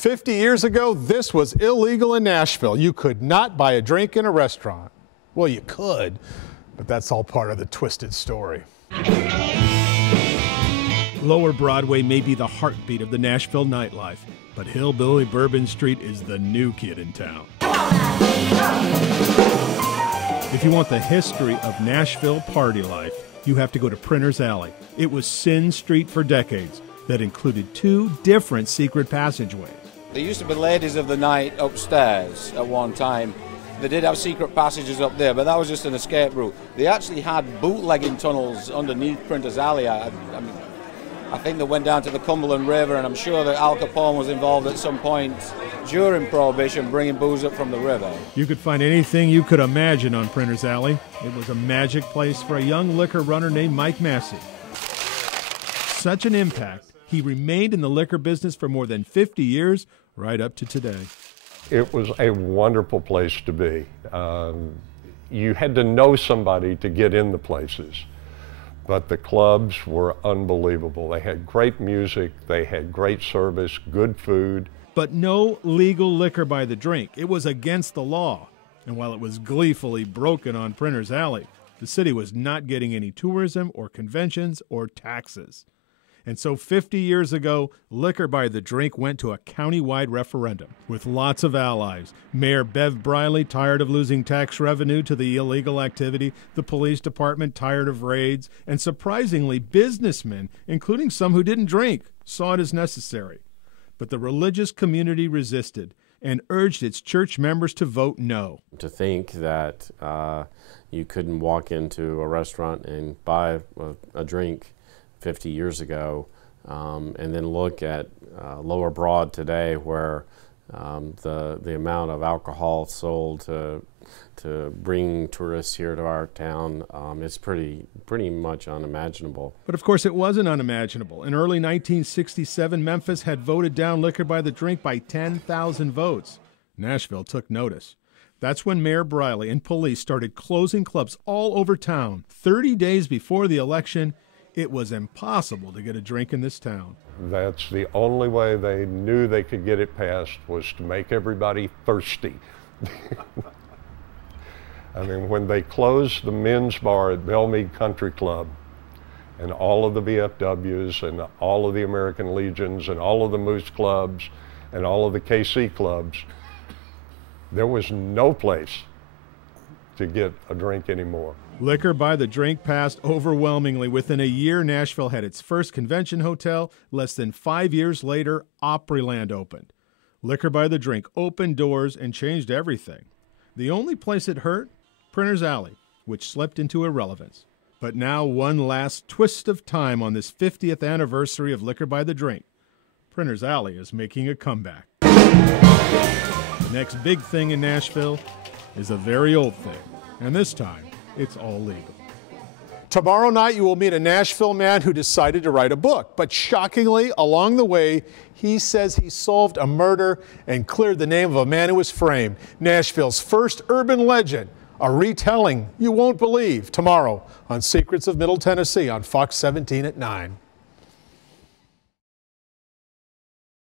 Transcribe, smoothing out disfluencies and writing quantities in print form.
50 years ago, this was illegal in Nashville. You could not buy a drink in a restaurant. Well, you could, but that's all part of the twisted story. Lower Broadway may be the heartbeat of the Nashville nightlife, but Hillbilly Bourbon Street is the new kid in town. If you want the history of Nashville party life, you have to go to Printer's Alley. It was Sin Street for decades that included 2 different secret passageways. There used to be ladies of the night upstairs at one time. They did have secret passages up there, but that was just an escape route. They actually had bootlegging tunnels underneath Printer's Alley. I think they went down to the Cumberland River, and I'm sure that Al Capone was involved at some point during Prohibition bringing booze up from the river. You could find anything you could imagine on Printer's Alley. It was a magic place for a young liquor runner named Mike Massey. Such an impact, he remained in the liquor business for more than 50 years, right up to today. It was a wonderful place to be. You had to know somebody to get in the places. But the clubs were unbelievable. They had great music, they had great service, good food. But no legal liquor by the drink. It was against the law. And while it was gleefully broken on Printer's Alley, the city was not getting any tourism or conventions or taxes. And so 50 years ago, liquor by the drink went to a county-wide referendum with lots of allies. Mayor Bev Briley tired of losing tax revenue to the illegal activity, the police department tired of raids, and surprisingly, businessmen, including some who didn't drink, saw it as necessary. But the religious community resisted and urged its church members to vote no. To think that you couldn't walk into a restaurant and buy a drink 50 years ago, and then look at Lower Broad today, where the amount of alcohol sold to bring tourists here to our town is pretty much unimaginable. But of course it wasn't unimaginable. In early 1967, Memphis had voted down liquor by the drink by 10,000 votes. Nashville took notice. That's when Mayor Briley and police started closing clubs all over town. 30 days before the election, it was impossible to get a drink in this town. That's the only way they knew they could get it passed, was to make everybody thirsty. I mean, when they closed the men's bar at Belmead Country Club, and all of the VFWs and all of the American Legions and all of the Moose Clubs and all of the KC clubs, there was no place to get a drink anymore. Liquor by the drink passed overwhelmingly. Within a year, Nashville had its first convention hotel. Less than 5 years later, Opryland opened. Liquor by the drink opened doors and changed everything. The only place it hurt? Printer's Alley, which slipped into irrelevance. But now, one last twist of time on this 50th anniversary of Liquor by the Drink. Printer's Alley is making a comeback. The next big thing in Nashville is a very old thing, and this time, it's all legal. Tomorrow night, you will meet a Nashville man who decided to write a book. But shockingly, along the way, he says he solved a murder and cleared the name of a man who was framed. Nashville's first urban legend, a retelling you won't believe. Tomorrow on Secrets of Middle Tennessee on Fox 17 at 9.